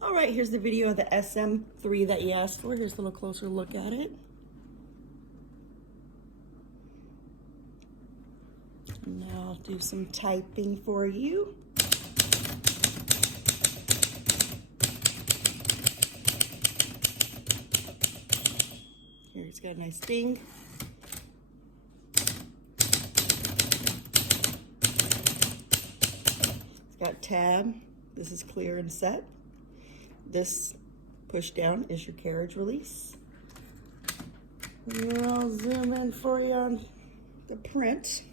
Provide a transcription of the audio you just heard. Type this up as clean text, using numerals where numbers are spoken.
All right, here's the video of the SM4 that you asked for. Here's a little closer look at it. Now I'll do some typing for you. Here, it's got a nice ding. It's got tab. This is clear and set. This push down is your carriage release. And I'll zoom in for you on the print.